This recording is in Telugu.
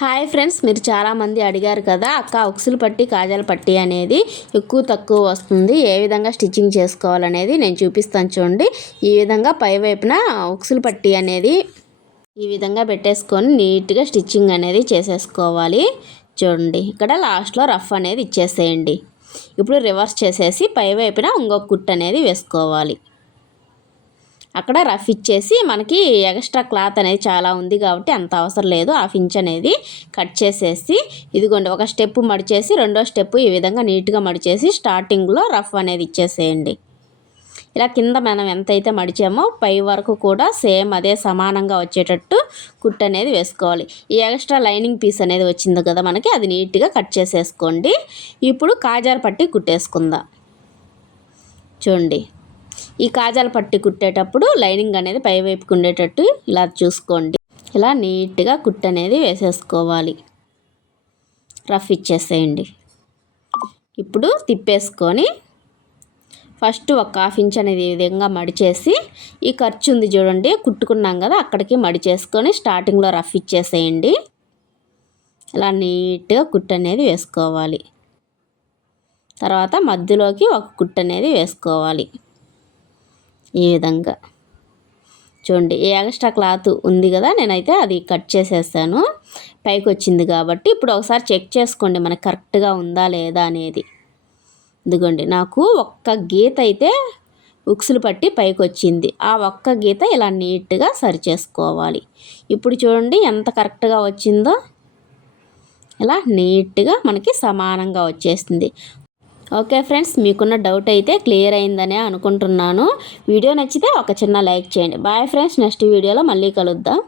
హాయ్ ఫ్రెండ్స్ మీరు చాలామంది అడిగారు కదా అక్క ఉక్సులు పట్టి కాజాల పట్టి అనేది ఎక్కువ తక్కువ వస్తుంది. ఏ విధంగా స్టిచ్చింగ్ చేసుకోవాలనేది నేను చూపిస్తాను చూడండి. ఈ విధంగా పై వైపున ఉక్సులు పట్టి అనేది ఈ విధంగా పెట్టేసుకొని నీట్గా స్టిచ్చింగ్ అనేది చేసేసుకోవాలి. చూడండి ఇక్కడ లాస్ట్లో రఫ్ అనేది ఇచ్చేసేయండి. ఇప్పుడు రివర్స్ చేసేసి పై వైపున ఇంకొక కుట్ అనేది వేసుకోవాలి. అక్కడ రఫ్ ఇచ్చేసి మనకి ఎక్స్ట్రా క్లాత్ అనేది చాలా ఉంది కాబట్టి అంత అవసరం లేదు. హాఫ్ ఇంచ్ అనేది కట్ చేసేసి ఇదిగోండి ఒక స్టెప్ మడిచేసి రెండో స్టెప్ ఈ విధంగా నీట్గా మడిచేసి స్టార్టింగ్లో రఫ్ అనేది ఇచ్చేసేయండి. ఇలా కింద మనం ఎంతైతే మడిచామో పై వరకు కూడా సేమ్ అదే సమానంగా వచ్చేటట్టు కుట్ అనేది వేసుకోవాలి. ఈ ఎక్స్ట్రా లైనింగ్ పీస్ అనేది వచ్చింది కదా మనకి అది నీట్గా కట్ చేసేసుకోండి. ఇప్పుడు కాజార్ పట్టి కుట్టేసుకుందాం. చూడండి ఈ కాజాల పట్టి కుట్టేటప్పుడు లైనింగ్ అనేది పై వైపుకు ఉండేటట్టు ఇలా చూసుకోండి. ఇలా నీట్గా కుట్టు అనేది వేసేసుకోవాలి. రఫ్ ఇచ్చేసేయండి. ఇప్పుడు తిప్పేసుకొని ఫస్ట్ ఒక హాఫ్ ఇంచ్ అనేది ఈ విధంగా మడిచేసి ఈ ఖర్చు ఉంది చూడండి కుట్టుకున్నాం కదా అక్కడికి మడిచేసుకొని స్టార్టింగ్లో రఫ్ ఇచ్చేసేయండి. ఇలా నీట్గా కుట్టు అనేది వేసుకోవాలి. తర్వాత మధ్యలోకి ఒక కుట్టు అనేది వేసుకోవాలి. ఈ విధంగా. చూడండి ఎక్స్ట్రా క్లాత్ ఉంది కదా నేనైతే అది కట్ చేసేసాను పైకి వచ్చింది కాబట్టి ఇప్పుడు ఒకసారి చెక్ చేసుకోండి మనకి కరెక్ట్గా ఉందా లేదా అనేది. ఇదిగోండి నాకు ఒక్క గీత అయితే ఉక్సులు పట్టి పైకి వచ్చింది ఆ ఒక్క గీత ఇలా నీట్గా సరి చేసుకోవాలి ఇప్పుడు చూడండి ఎంత కరెక్ట్గా వచ్చిందో. ఇలా నీట్గా మనకి సమానంగా వచ్చేస్తుంది ఓకే ఫ్రెండ్స్ మీకున్న డౌట్ అయితే క్లియర్ అయిందనే అనుకుంటున్నాను. వీడియో నచ్చితే ఒక చిన్న లైక్ చేయండి. బాయ్ ఫ్రెండ్స్ నెక్స్ట్ వీడియోలో మళ్ళీ కలుద్దాం.